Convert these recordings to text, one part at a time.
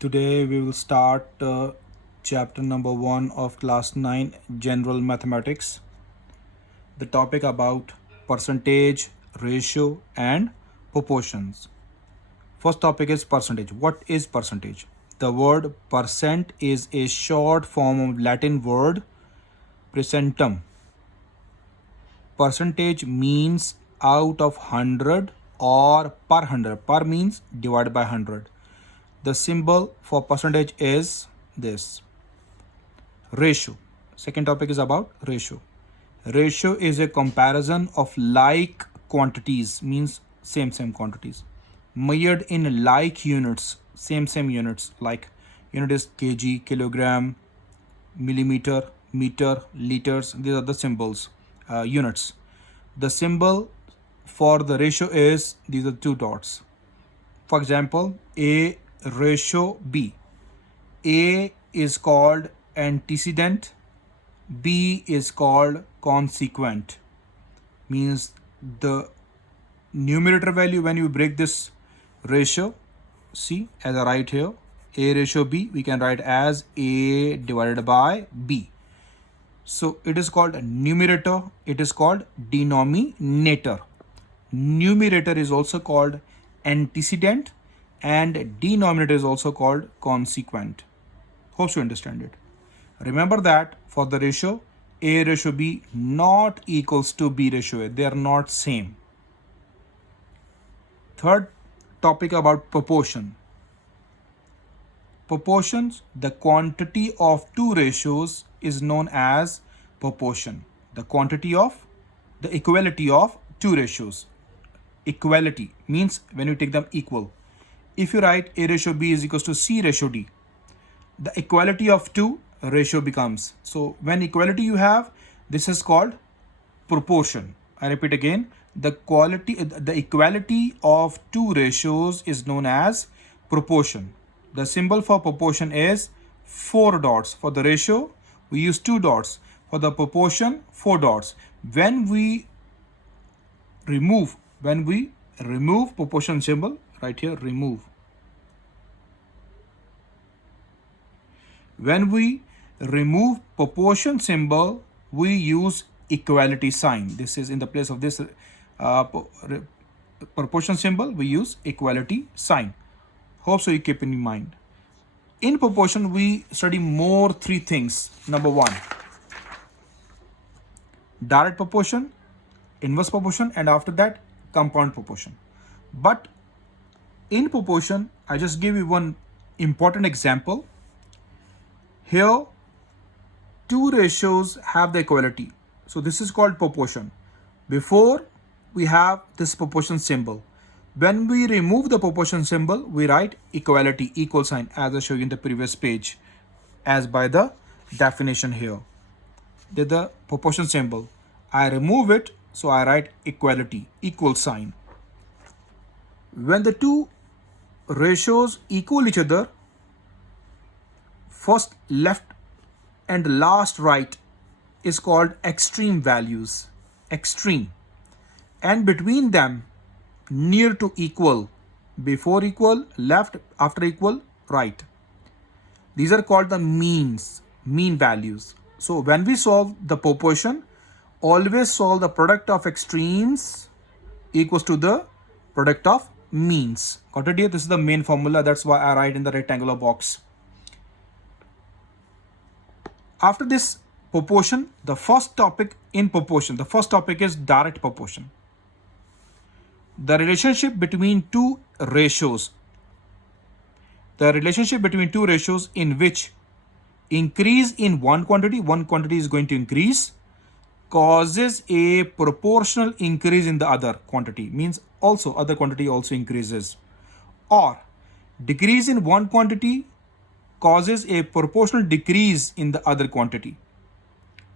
Today we will start chapter number 1 of class 9 general mathematics. The topic about percentage, ratio and proportions. First topic is percentage. What is percentage? The word percent is a short form of Latin word percentum. Percentage means out of 100 or per 100. Per means divided by 100. The symbol for percentage is this. Ratio. Second topic is about ratio. Ratio is a comparison of like quantities, means same quantities, measured in like units, same units. Like unit is kg, kilogram, millimeter, meter, liters. These are the symbols, units. The symbol for the ratio is these are two dots. For example, A ratio B. A is called antecedent, B is called consequent. Means the numerator value, when you break this ratio, see as I write here, A ratio B, we can write as A divided by B. So it is called numerator, it is called denominator. Numerator is also called antecedent and denominator is also called consequent. Hope you understand it. Remember that for the ratio, A ratio B not equals to B ratio A. They are not same. Third topic about proportion. Proportions, the quantity of two ratios is known as proportion. The quantity of, the equality of two ratios. Equality means when you take them equal. If you write A ratio B is equals to C ratio D, the equality of two ratio becomes. So when equality you have, this is called proportion. I repeat again, the equality of two ratios is known as proportion. The symbol for proportion is 4 dots. For the ratio, we use 2 dots. For the proportion, 4 dots. When we remove proportion symbol, right here, remove. When we remove proportion symbol, we use equality sign. This is in the place of this proportion symbol, we use equality sign. Hope so you keep in mind. In proportion, we study more 3 things. Number 1, direct proportion, inverse proportion, and after that, compound proportion. But in proportion, I just give you one important example. Here, two ratios have the equality. So this is called proportion. Before, we have this proportion symbol. When we remove the proportion symbol, we write equality, equal sign, as I showed you in the previous page, as by the definition here. The proportion symbol. I remove it, so I write equality, equal sign. When the two ratios equal each other, first left and last right is called extreme values, extreme. And between them, near to equal, before equal, left, after equal, right. These are called the means, mean values. So when we solve the proportion, always solve the product of extremes equals to the product of means. Got it here? This is the main formula. That's why I write in the rectangular box. After this proportion, the first topic in proportion, the first topic is direct proportion. The relationship between two ratios. The relationship between two ratios in which increase in one quantity is going to increase, causes a proportional increase in the other quantity, means also other quantity also increases. Or decrease in one quantity causes a proportional decrease in the other quantity,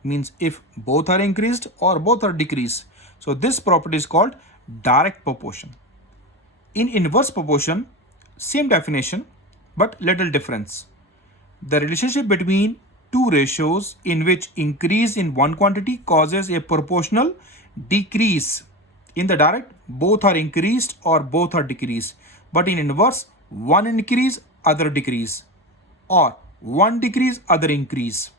means if both are increased or both are decreased. So this property is called direct proportion. In inverse proportion, same definition but little difference. The relationship between two ratios in which increase in one quantity causes a proportional decrease. In the direct, both are increased or both are decreased. But in inverse, one increase, other decrease, or one decrease, other increase.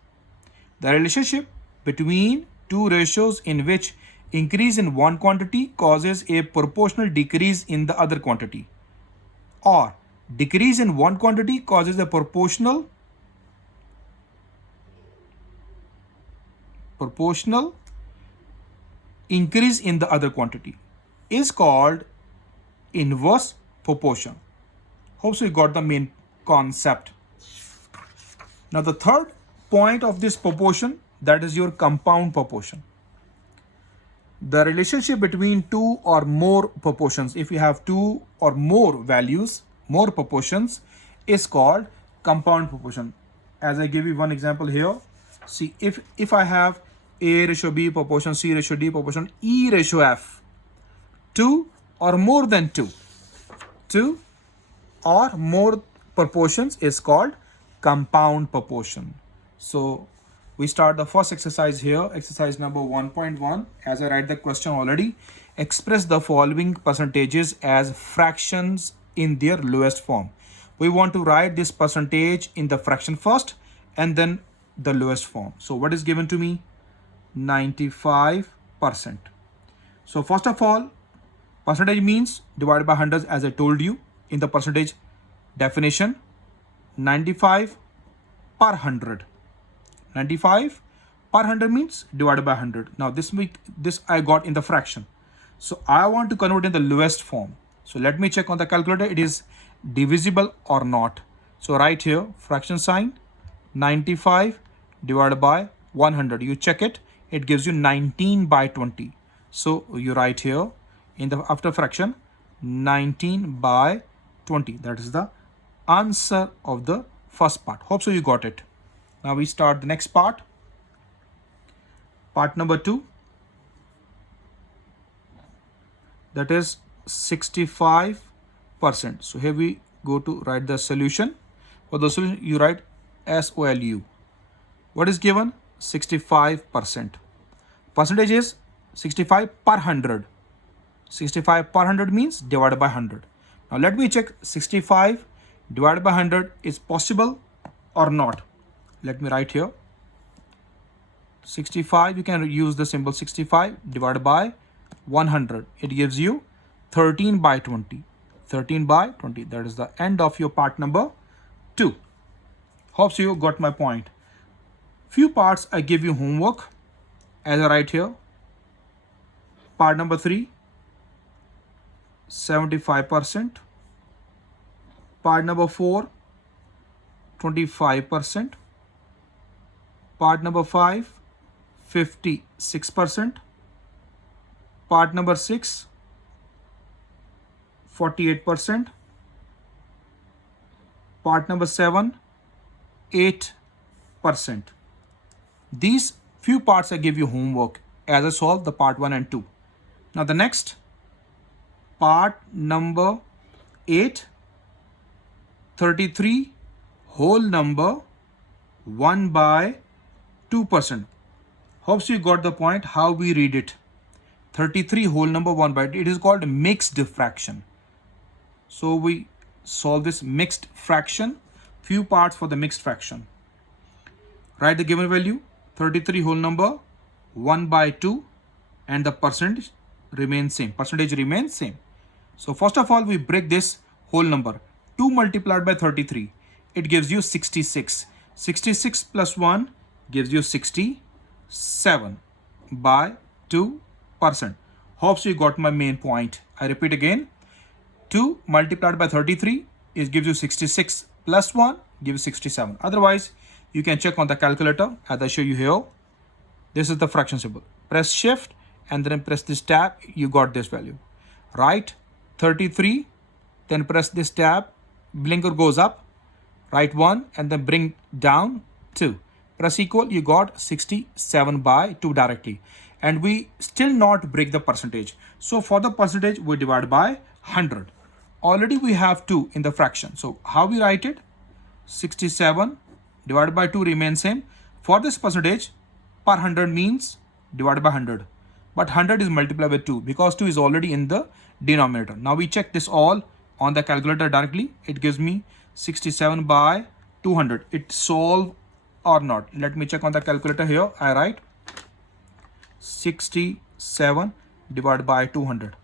The relationship between two ratios in which increase in one quantity causes a proportional decrease in the other quantity, or decrease in one quantity causes a proportional increase in the other quantity, is called inverse proportion. Hope so you got the main concept. Now the third point of this proportion, that is your compound proportion. The relationship between two or more proportions, if you have two or more values, more proportions, is called compound proportion. As I give you one example here, see, if I have A ratio B proportion C ratio D proportion E ratio F, 2 or more than 2 or more proportions is called compound proportion. So we start the first exercise here, exercise number 1.1. As I write the question already, express the following percentages as fractions in their lowest form. We want to write this percentage in the fraction first and then the lowest form. So what is given to me? 95%. So first of all, percentage means divided by hundreds, as I told you in the percentage definition. 95 per 100. 95 per 100 means divided by 100. Now this I got in the fraction. So I want to convert in the lowest form. So let me check on the calculator it is divisible or not. So right here, fraction sign, 95 divided by 100. You check it, it gives you 19 by 20. So you write here in the after fraction 19 by 20. That is the answer of the first part. Hope so you got it. Now we start the next part. Part number 2. That is 65%. So here we go to write the solution. For the solution, you write SOLU. What is given? 65%. Percentage is 65 per 100. 65 per 100 means divided by 100. Now let me check 65 divided by 100 is possible or not. Let me write here. 65, you can use the symbol 65 divided by 100. It gives you 13 by 20. 13 by 20. That is the end of your part number 2. Hope you got my point. Few parts I give you homework as I write here. Part number 3, 75%. Part number 4, 25%. Part number 5, 56%. Part number 6, 48%. Part number 7, 8%. These few parts I give you homework as I solve the part 1 and 2. Now the next part number 8, 33 whole number 1 by 2%. Hope you got the point how we read it. 33 whole number 1 by 2. It is called mixed fraction. So we solve this mixed fraction. Few parts for the mixed fraction. Write the given value 33 whole number 1 by 2 and the percentage remains same. Percentage remains same. So first of all we break this whole number. 2 multiplied by 33. It gives you 66. 66 plus 1 gives you 67 by 2%. Hope you got my main point. I repeat again. 2 multiplied by 33 is gives you 66 plus 1 gives 67. Otherwise, you can check on the calculator as I show you here. This is the fraction symbol. Press shift and then press this tab. You got this value. Write 33, then press this tab. Blinker goes up. Write 1 and then bring down 2. Press equal. You got 67 by 2 directly. And we still not break the percentage. So for the percentage, we divide by 100. Already we have 2 in the fraction. So how we write it? 67 divided by 2 remains same. For this percentage, per 100 means divided by 100. But 100 is multiplied by 2 because 2 is already in the denominator. Now we check this all on the calculator directly. It gives me 67 by 200. It solve or not? Let me check on the calculator here. I write 67 divided by 200.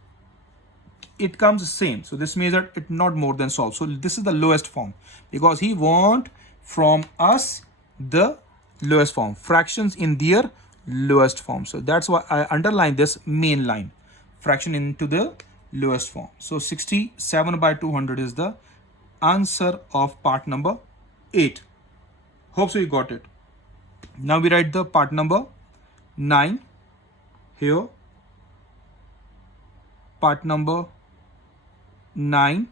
It comes same. So this means that it not more than solve. So this is the lowest form because he want from us the lowest form, fractions in their lowest form. So that's why I underline this main line, fraction into the lowest form. So 67 by 200 is the answer of part number 8. Hope so you got it. Now we write the part number 9 here. Part number 9,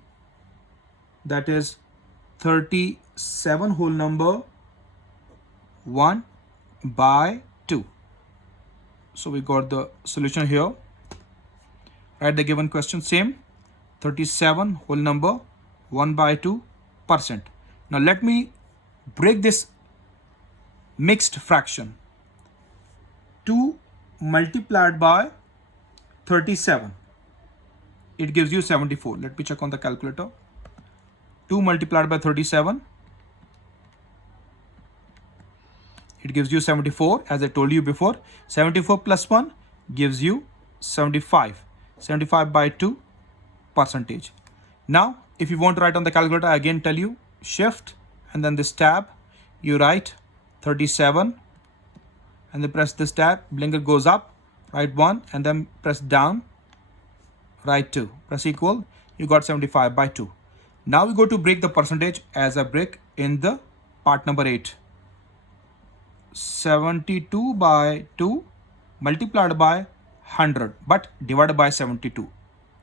that is 37 whole number 1 by 2. So we got the solution here. Write the given question same, 37 whole number 1 by 2%. Now let me break this mixed fraction. 2 multiplied by 37, it gives you 74. Let me check on the calculator. 2 multiplied by 37, it gives you 74. As I told you before, 74 plus 1 gives you 75. 75 by 2 percentage. Now if you want to write on the calculator, I again tell you, shift and then this tab, you write 37 and then press this tab, blinker goes up, write 1 and then press down, write 2, press equal, you got 75 by 2. Now we go to break the percentage as a break in the part number 8. 72 by 2 multiplied by 100 but divided by 72.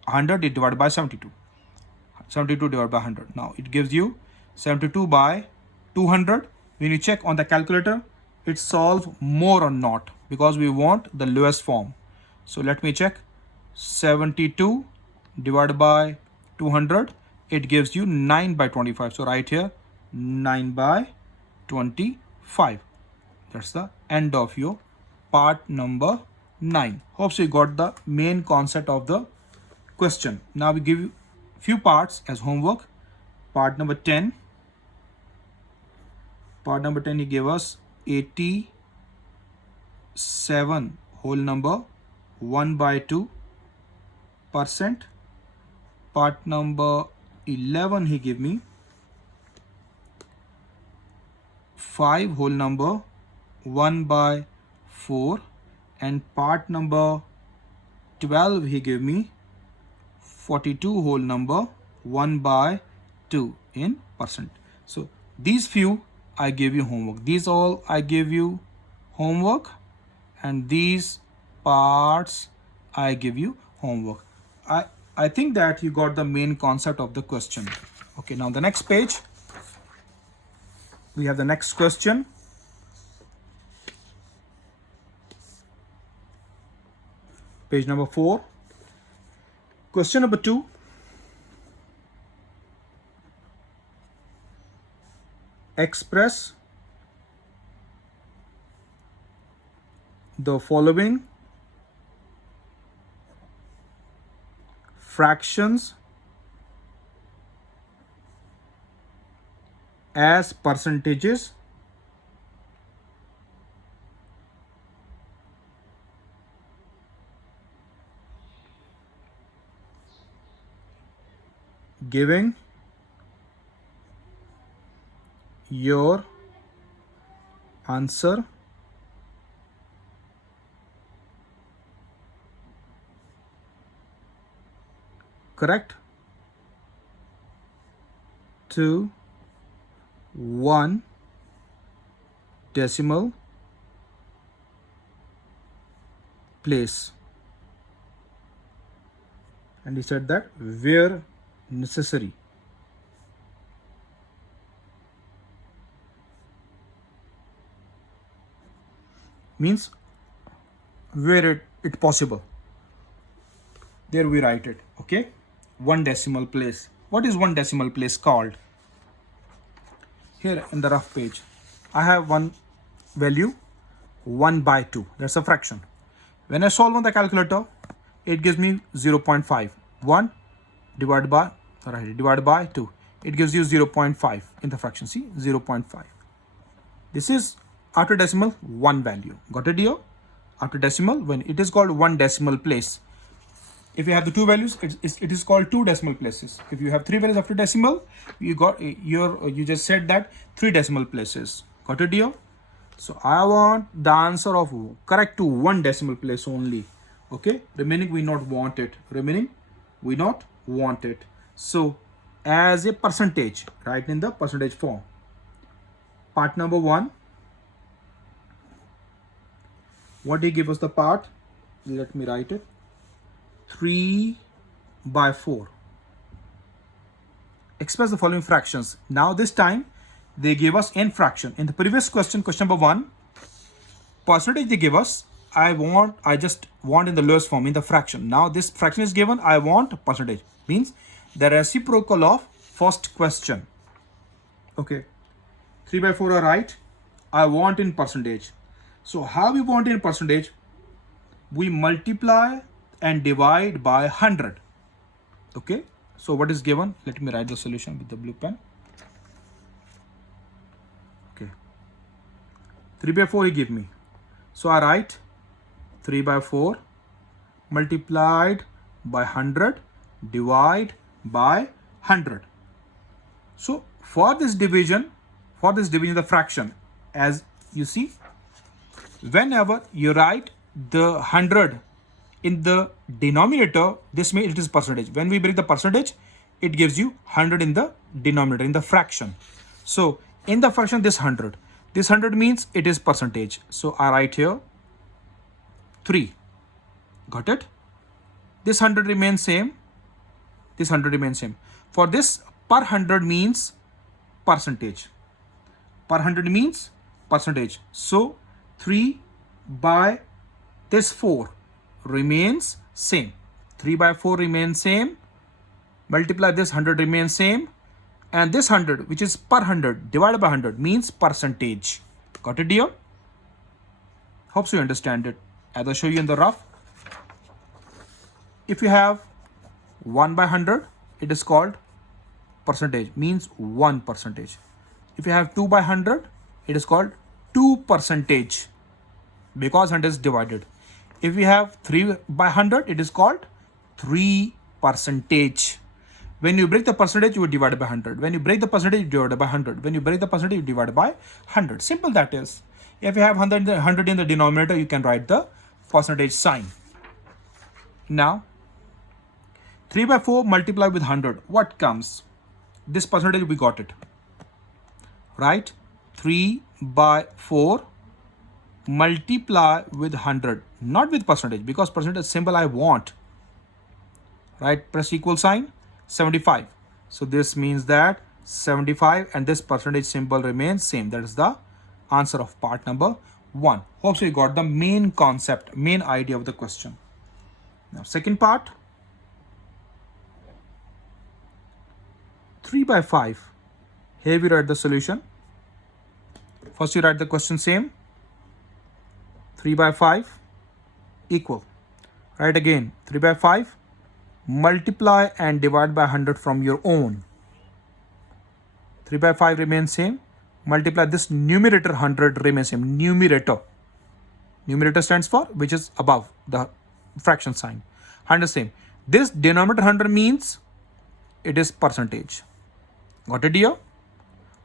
100 is divided by 72. 72 divided by 100. Now it gives you 72 by 200. When you check on the calculator, it solve more or not because we want the lowest form. So let me check. 72 divided by 200, it gives you 9 by 25. So right here 9 by 25. That's the end of your part number 9. Hope so you got the main concept of the question. Now we give you few parts as homework. Part number 10. Part number 10 he gave us 87 whole number 1 by 2%. Part number 11 he gave me 5 whole number 1 by 4, and part number 12 he gave me 42 whole number 1 by 2 in percent. So these few I gave you homework. These all I gave you homework, and these parts I give you homework. I think that you got the main concept of the question. Okay, now the next page, we have the next question. Page number 4. Question number 2. Express the following fractions as percentages giving your answer correct to 1 decimal place. And he said that where necessary. Means where it possible. There we write it. Okay, 1 decimal place. What is 1 decimal place called? Here in the rough page, I have one value 1 by 2. That's a fraction. When I solve on the calculator, it gives me 0.5. 1 divided by 2. it gives you 0.5 in the fraction. See, 0.5. This is after decimal one value. Got it here? After decimal, when it is called one decimal place. If you have the two values, it is called two decimal places. If you have three values after decimal, you just said that three decimal places. Got it here? So I want the answer of correct to one decimal place only. Okay, remaining we not want it. Remaining we not want it. So as a percentage, write in the percentage form. Part number 1. What do you give us the part? Let me write it. 3/4. Express the following fractions. Now this time they gave us n fraction. In the previous question, question number 1, percentage they give us. I just want in the lowest form, in the fraction. Now this fraction is given, I want percentage. Means the reciprocal of first question. Okay. 3/4 are right. I want in percentage. So how we want in percentage? We multiply and divide by 100. Okay. So what is given? Let me write the solution with the blue pen. Okay. 3/4 he give me. So I write 3/4 multiplied by 100 divide by 100. So for this division, the fraction, as you see, whenever you write the 100 in the denominator, this means it is percentage. When we break the percentage, it gives you 100 in the denominator, in the fraction. So in the fraction, this 100 means it is percentage. So I write here 3. Got it? This 100 remains same. This 100 remains same. For this, per 100 means percentage. Per 100 means percentage. So 3/4 remains same. 3/4 remains same. Multiply this 100 remains same. And this 100, which is per 100 divided by 100, means percentage. Got it, dear? Hope so you understand it. As I show you in the rough. If you have 1/100, it is called percentage, means 1%. If you have 2/100, it is called 2%, because 100 is divided. If we have 3/100, it is called 3%. When you break the percentage, you divide by 100. When you break the percentage, you divide by 100. When you break the percentage, you divide by 100. Simple that is. If you have 100 in the denominator, you can write the percentage sign. Now, 3/4 multiplied with 100. What comes? This percentage, we got it. Right? 3/4 multiply with 100. Not with percentage, because percentage symbol I want. Right? Press equal sign. 75. So this means that 75 and this percentage symbol remains same. That is the answer of part number 1. Hope so you got the main concept, main idea of the question. Now second part. 3/5. Here we write the solution. First you write the question same. 3/5 equal. Write again 3/5. Multiply and divide by 100 from your own. 3/5 remains same. Multiply this numerator 100 remains same. Numerator stands for which is above the fraction sign. 100 same. This denominator 100 means it is percentage. Got it here?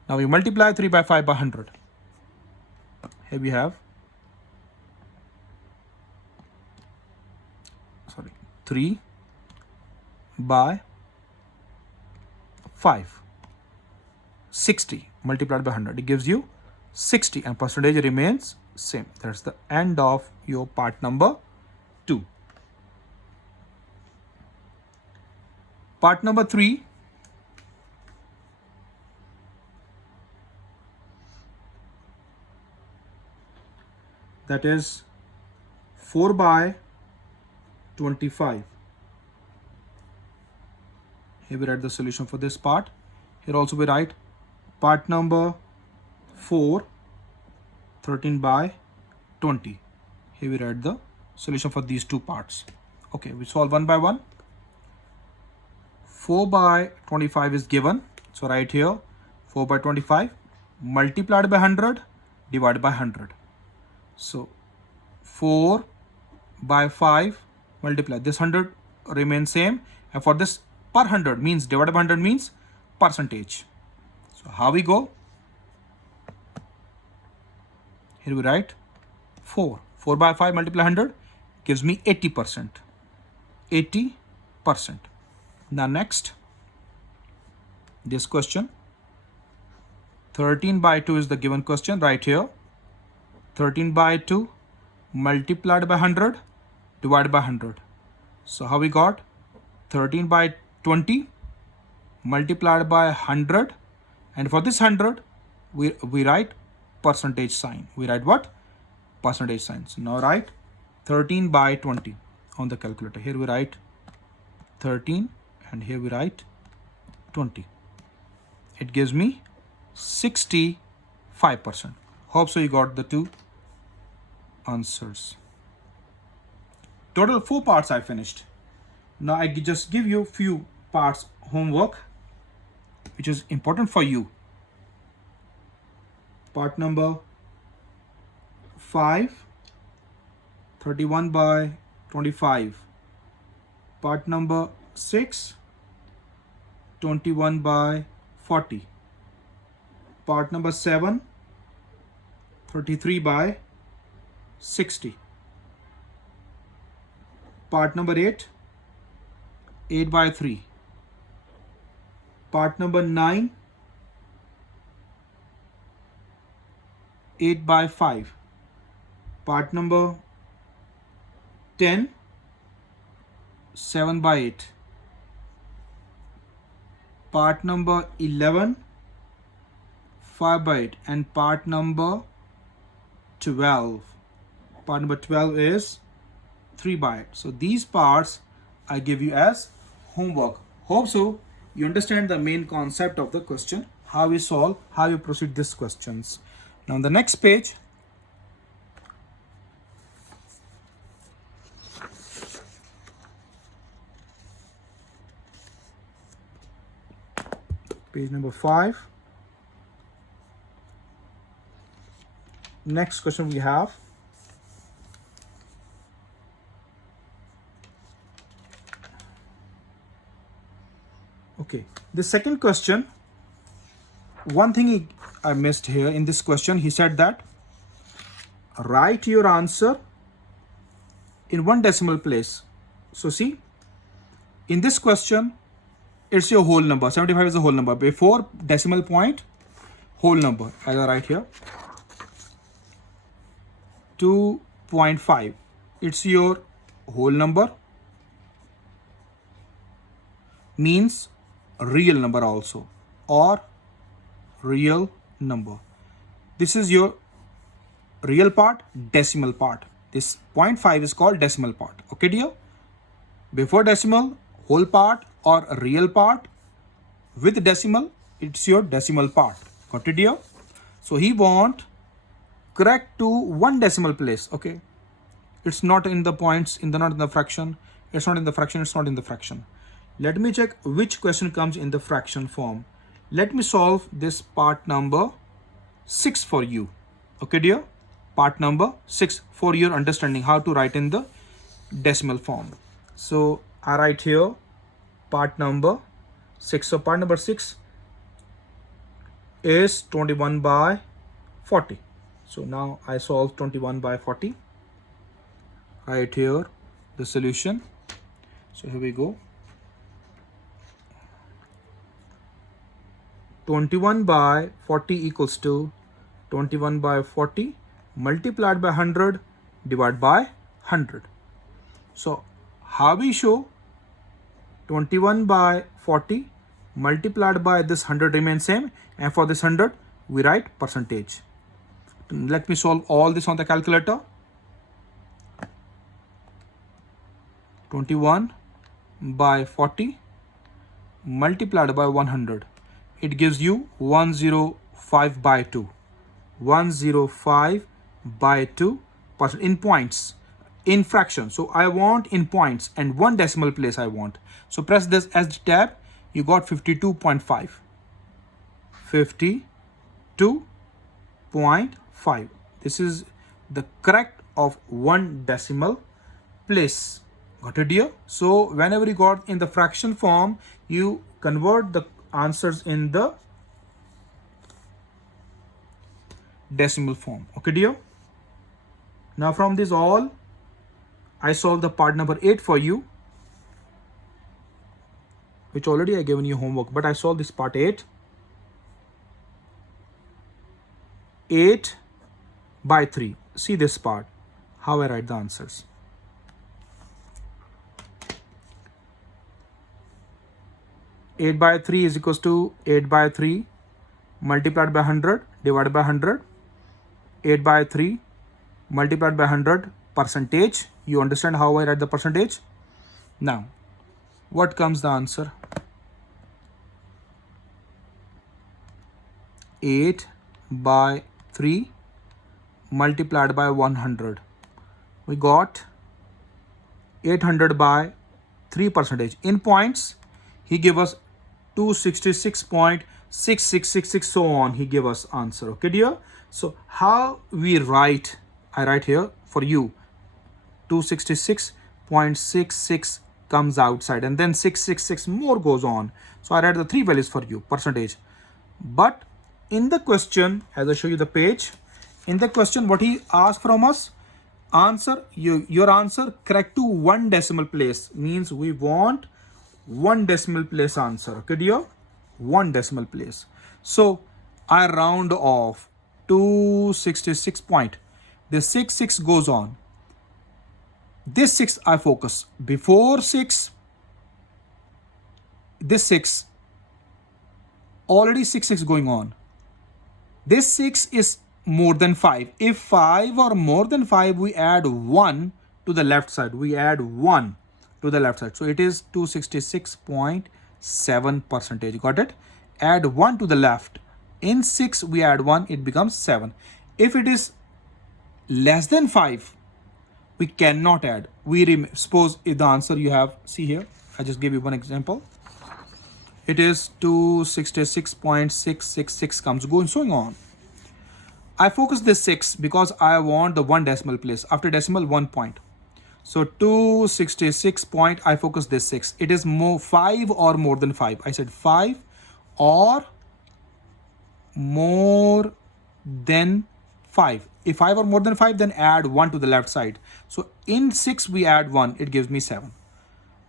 Now we multiply 3/5 by 100. Here we have 3/5. 60 multiplied by 100. It gives you 60 and percentage remains same. That's the end of your part number 2. Part number 3. That is 4/25. Here we write the solution for this part. Here also we write part number 4, 13/20. Here we write the solution for these two parts. Okay, we solve one by one. 4/25 is given. So right here 4 by 25 multiplied by 100 divided by 100. So 4 by 5 multiply this 100 remains same, and for this per 100 means divided by 100 means percentage. So how we go? Here we write 4 by 5 multiply 100 gives me 80%. 80%. Now next, this question 13 by 2 is the given question right here. 13 by 2 multiplied by 100 divided by 100. So how we got? 13 by 20 multiplied by 100, and for this 100 we write percentage sign. We write what? Percentage sign. So now write 13 by 20 on the calculator. Here we write 13 and here we write 20. It gives me 65%. Hope so you got the two answers. Total 4 parts I finished. Now I just give you few parts homework which is important for you. Part number 5, 31 by 25. Part number 6, 21 by 40. Part number 7, 33 by 60. Part number 8, 8 by 3. Part number 9, 8 by 5. Part number 10, 7 by 8. Part number 11, 5 by 8. And part number 12. Part number 12 is 3 by 8. So these parts I give you as homework. Hope so you understand the main concept of the question, how we solve, how you proceed these questions. Now on the next page, page number 5. Next question we have okay, the second question. One thing I missed here in this question, he said that write your answer in one decimal place. So see, in this question it's your whole number. 75 is a whole number. Before decimal point, whole number, as I write here 2.5. It's your whole number, means real number also, or real number. This is your real part, decimal part. This 0.5 is called decimal part. Okay dear? Before decimal, whole part or real part. With decimal, it's your decimal part. Got it dear? So he want correct to one decimal place. Okay, it's not in the points, not in the fraction. It's not in the fraction. It's not in the fraction. Let me check which question comes in the fraction form. Let me solve this part number 6 for you. Okay dear? Part number 6 for your understanding how to write in the decimal form. So I write here part number 6. So part number 6 is 21 by 40. So now I solve 21 by 40. Right here the solution. So here we go. 21 by 40 equals to 21 by 40 multiplied by 100 divided by 100. So how we show 21 by 40 multiplied by this 100 remains same, and for this 100 we write percentage. Let me solve all this on the calculator. 21 by 40 multiplied by 100. It gives you 105 by 2. 105 by 2 in points, in fraction. So I want in points and one decimal place I want. So press this as tab. You got 52.5. 52.5. This is the correct of 1 decimal place. Got it, dear? So whenever you got in the fraction form, you convert the answers in the decimal form. Okay, dear? Now from this all, I solved the part number 8 for you, which already I given you homework, but I solved this part 8. 8 by 3. See this part, how I write the answers. Eight by 3 is equals to 8 by 3 multiplied by 100 divided by 100. 8 by 3 multiplied by 100 percentage. You understand how I write the percentage? Now, what comes the answer? 8 by 3 multiplied by 100. We got 800 by 3 percentage. In points, he gave us 266.6666, so on. He gave us answer. Okay, dear? So how we write? I write here for you. 266.66 comes outside, and then 666 more goes on. So I write the 3 values for you, percentage. But in the question, as I show you the page, in the question, what he asked from us, answer your answer correct to 1 decimal place, means we want 1 decimal place answer. Okay, dear? 1 decimal place. So I round off 266 point. The 6 goes on. This 6 I focus. Before 6, this 6, already 6 going on. This 6 is more than 5. If 5 or more than 5, we add 1 to the left side. We add 1 to the left side. So it is 266.7 percentage. Got it? Add 1 to the left. In 6, we add 1, it becomes 7. If it is less than 5, we cannot add. Suppose if the answer you have, see here, I just gave you one example. It is 266.666 comes going so on. I focus this 6 because I want the 1 decimal place. After decimal, 1 point. So 266 point, I focus this 6. It is more 5 or more than 5. I said 5 or more than 5. If 5 or more than 5, then add 1 to the left side. So in 6, we add 1. It gives me 7.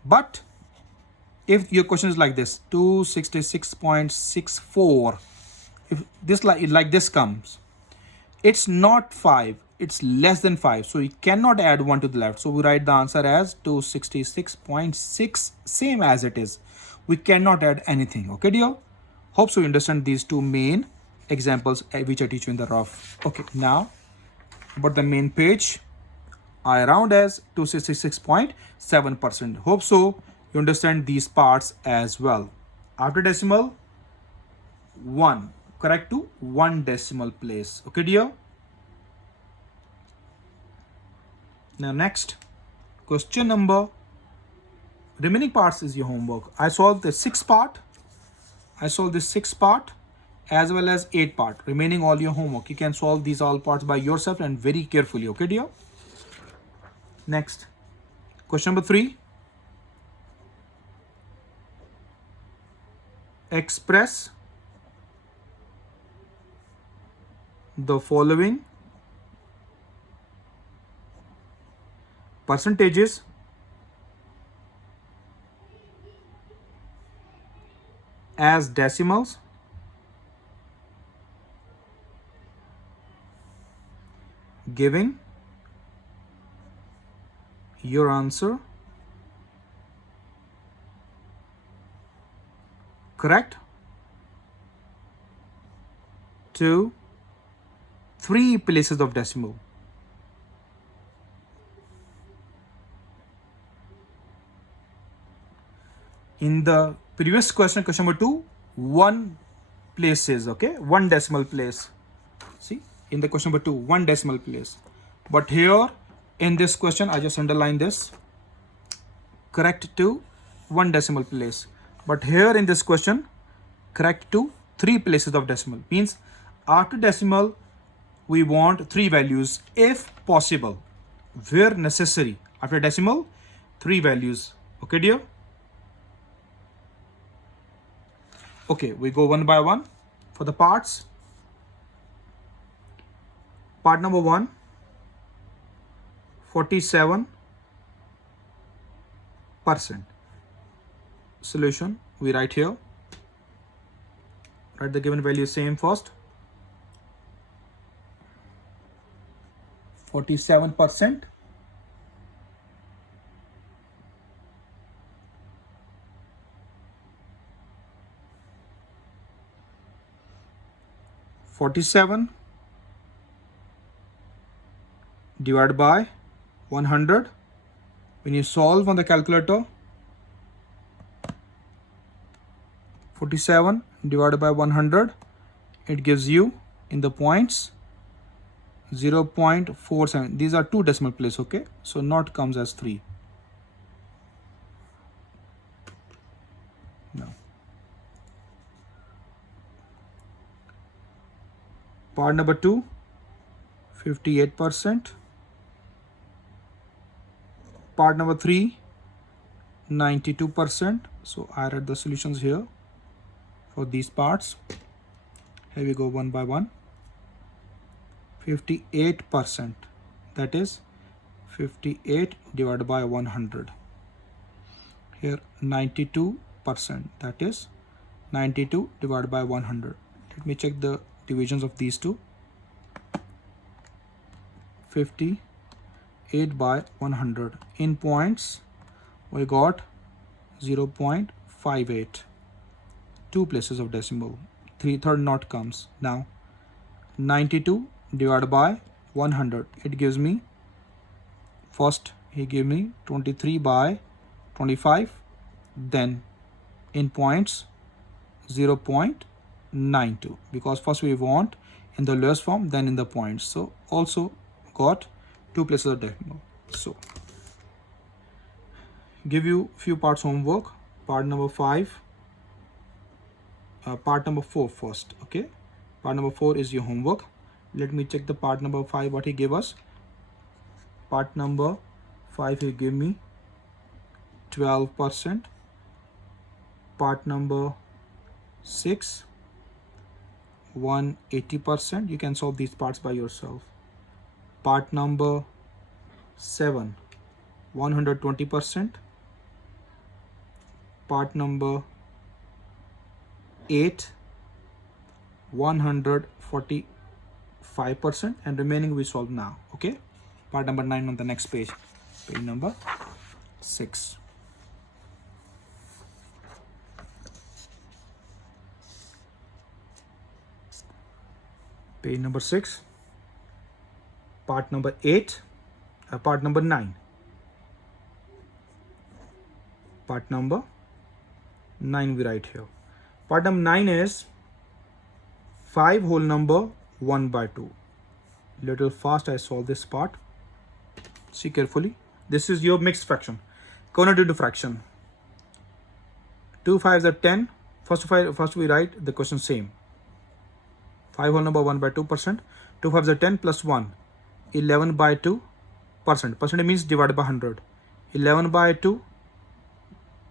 But if your question is like this, 266.64, if this like this comes, it's not 5, it's less than 5, so you cannot add 1 to the left. So we write the answer as 266.6, same as it is. We cannot add anything. Okay, dear? Hope so you understand these two main examples which I teach you in the rough. Okay, now about the main page, I round as 266.7%. Hope so you understand these parts as well. After decimal, 1, correct to 1 decimal place. Okay, dear? Now next, question number, remaining parts is your homework. I solved the 6th part. I solved the 6th part as well as 8th part. Remaining all your homework. You can solve these all parts by yourself and very carefully. Okay, dear? Next, question number 3. Express the following percentages as decimals giving your answer correct to 3 places of decimal. In the previous question, question number 2, 1 places, okay, 1 decimal place. See, in the question number 2, 1 decimal place. But here in this question, I just underline this, correct to 1 decimal place. But here in this question, correct to 3 places of decimal. Means after decimal, we want 3 values if possible. Where necessary, after decimal, 3 values. Okay, dear? Okay, we go one by one for the parts. Part number 1, 47%. Solution, we write here. Write the given value same first. 47%. Divided by 100. When you solve on the calculator, 47 divided by 100, it gives you in the points 0.47. These are 2 decimal places, okay? So not comes as 3. No. Part number 2, 58%. Part number 3, 92%. So I write the solutions here for these parts. Here we go one by one. 58%, that is 58 divided by 100. Here 92%, that is 92 divided by 100. Let me check the divisions of these two. 58 by 100. In points, we got 0.58. 2 places of decimal. 3/3 not comes. Now 92 divided by 100. It gives me, first he gave me 23 by 25. Then in points 0.92, because first we want in the lowest form, then in the points. So also got 2 places of decimal. So give you few parts homework. Part number 5, part number 4 first. Okay, part number 4 is your homework. Let me check the part number 5 what he gave us. Part number 5 he gave me 12%. Part number 6, 180%. You can solve these parts by yourself. Part number 7, 120%. Part number 8, 145%, and remaining we solve now. Okay, part number 9 on the next page, page number 6. Page number 6, part number 8, part number 9. Part number 9 we write here. Part number 9 is 5 whole number 1 by 2. Little fast I solve this part. See carefully. This is your mixed fraction. Coordinated fraction. 2 5s are 10. First we write the question same. 5 whole number 1 by 2%. 2 5s are 10 plus 1. 11 by 2%. Percent means divided by 100. 11 by 2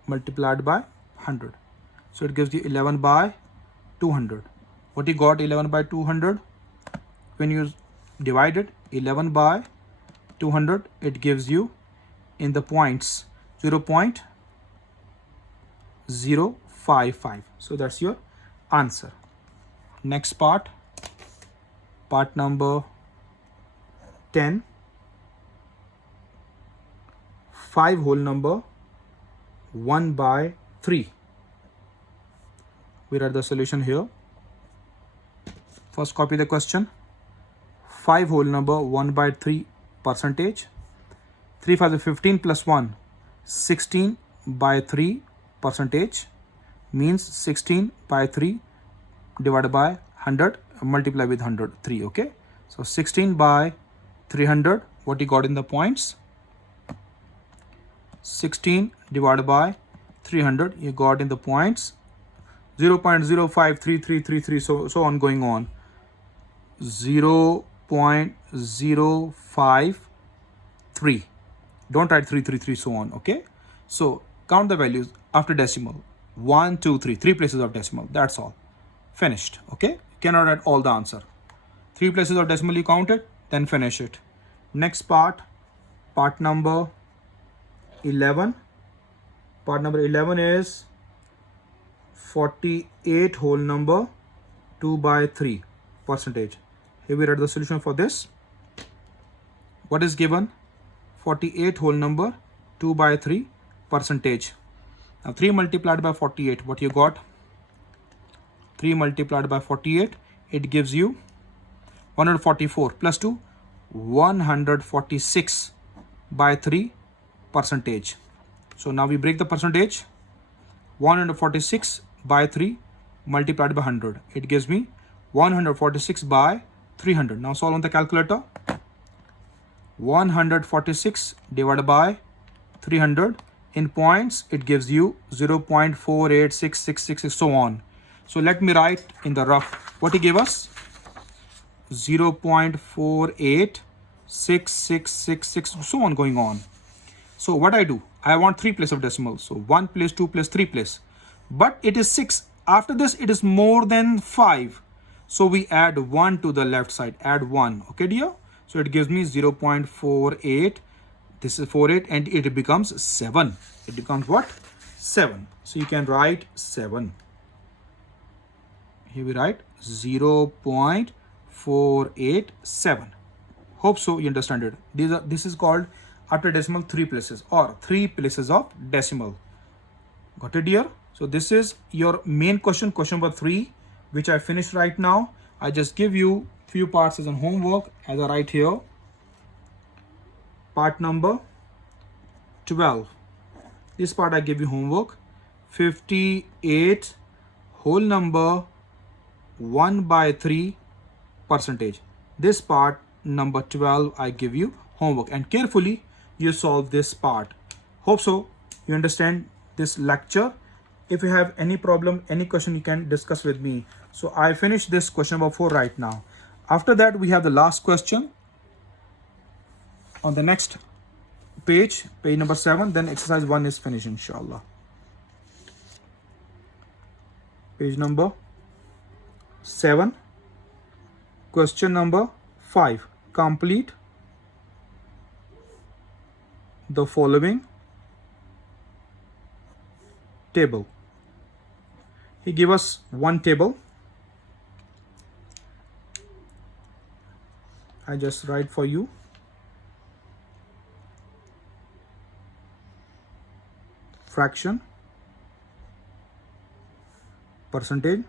multiplied by 100. So it gives you 11 by 200. What you got 11 by 200? When you divide it 11 by 200, it gives you in the points 0.055. So that's your answer. Next part, part number 10. 5 whole number 1 by 3. We write the solution here. First copy the question. 5 whole number 1 by 3 percentage. 3 5 is 15 plus 1. 16 by 3 percentage means 16 by 3 divided by 100 multiply with 100. 3. Okay. So 16 by 300. What you got in the points? 16 divided by 300. You got in the points 0.053333, so on going on. 0.053. Don't write 333 so on. Okay, so count the values after decimal. 1 2 3, three places of decimal, that's all. Finished. Okay, you cannot write all the answer. Three places of decimal you count it, then finish it. Next part number 11. Part number 11 is 48 whole number 2 by 3 percentage. Here we write the solution for this. What is given? 48 whole number 2 by 3 percentage. Now 3 multiplied by 48, what you got? 3 multiplied by 48, it gives you 144 plus 2, 146 by 3 percentage. So now we break the percentage. 146 by 3 multiplied by 100, it gives me 146 by 300. Now solve on the calculator. 146 divided by 300, in points it gives you 0.486666, so on. So let me write in the rough what he gave us. 0.486666, so on going on. So what I do, I want 3 place of decimals, so 1 place, 2 place, 3 place, but it is 6. After this it is more than 5, so we add 1 to the left side, add 1. Okay dear, so it gives me 0.48, this is 48, and it becomes 7. It becomes what? 7. So you can write 7. Here we write 0.487. Hope so you understand it. This is called after decimal 3 places, or 3 places of decimal. Got it dear? So this is your main question, question number 3, which I finished right now. I just give you few parts as a homework as I write here. Part number 12. This part I give you homework. 58 whole number 1 by 3 percentage. This part number 12 I give you homework, and carefully you solve this part. Hope so you understand this lecture. If you have any problem, any question, you can discuss with me. So I finished this question number 4 right now. After that we have the last question on the next page number 7. Then exercise 1 is finished, inshallah. Page number 7, question number 5. Complete the following table. He gave us one table. I just write for you. Fraction, percentage,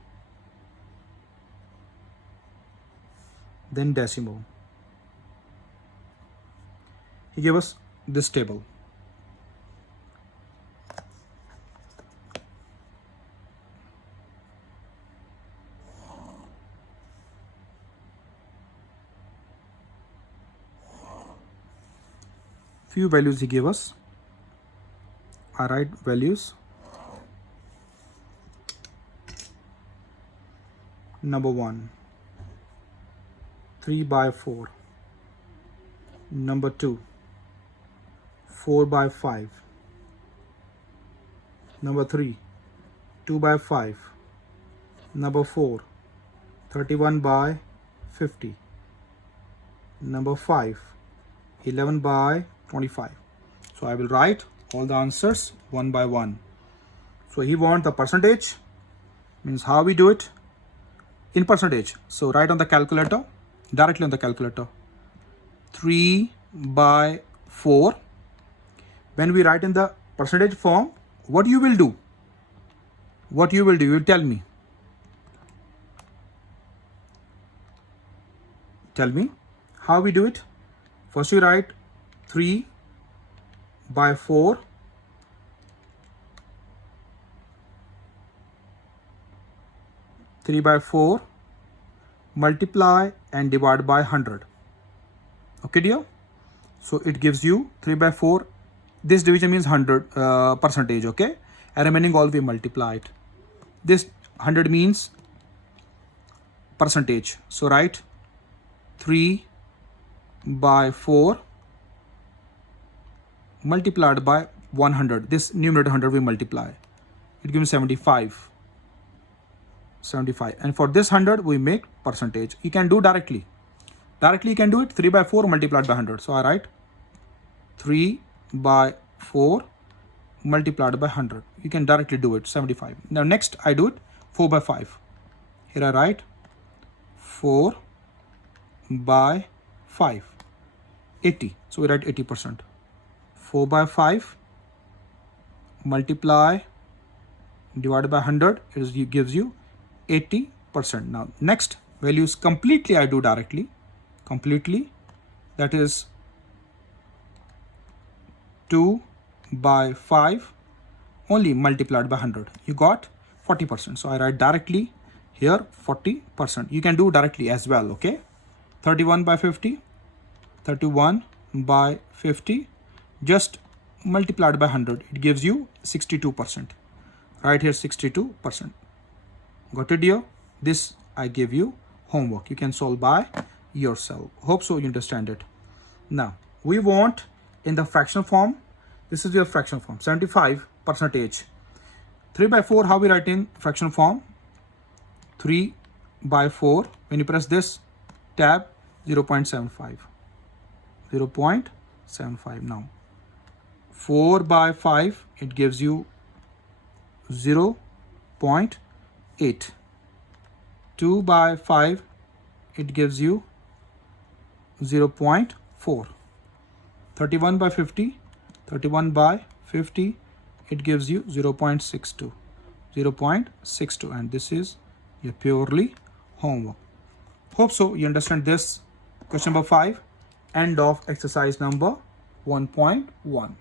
then decimal. He gave us this table. Few values he gave us. I write values. Number 1, 3 by 4. Number 2, 4 by 5. Number 3, 2 by 5. Number 4, 31 by 50. Number 5, 11 by 25. So I will write all the answers one by one. So he wants the percentage, means how we do it in percentage. So write on the calculator, directly on the calculator. 3 by 4. When we write in the percentage form, what you will do? What you will do? You will tell me. Tell me how we do it. First you write 3 by 4. By 4 multiply and divide by 100. Okay dear, so it gives you 3 by 4. This division means 100 percentage. Okay, and remaining all we multiply it. This 100 means percentage. So write 3 by 4 multiplied by 100. This numerator 100 we multiply. It gives 75. 75. And for this 100 we make percentage. You can do directly. Directly you can do it. 3 by 4 multiplied by 100. So I write 3 by 4 multiplied by 100. You can directly do it. 75. Now next I do it 4 by 5. Here I write 4 by 5. 80. So we write 80%. 4 by 5 multiply divided by 100 gives you 80%. Now next values completely I do directly. Completely, that is 2 by 5 only multiplied by 100. You got 40%. So I write directly here 40%. You can do directly as well, okay? 31 by 50. 31 by 50 just multiplied by 100. It gives you 62%. Right here 62%. Got it, dear? This I give you homework. You can solve by yourself. Hope so you understand it. Now we want in the fractional form. This is your fractional form. 75%. 3 by 4, how we write in fractional form? 3 by 4, when you press this tab, 0.75. 0.75. Now 4 by 5, it gives you 0.8. 2 by 5, it gives you 0.4. 31 by 50. 31 by 50, it gives you 0.62. 0.62, and this is your purely homework. Hope so you understand this. Question number 5. End of exercise number 1.1.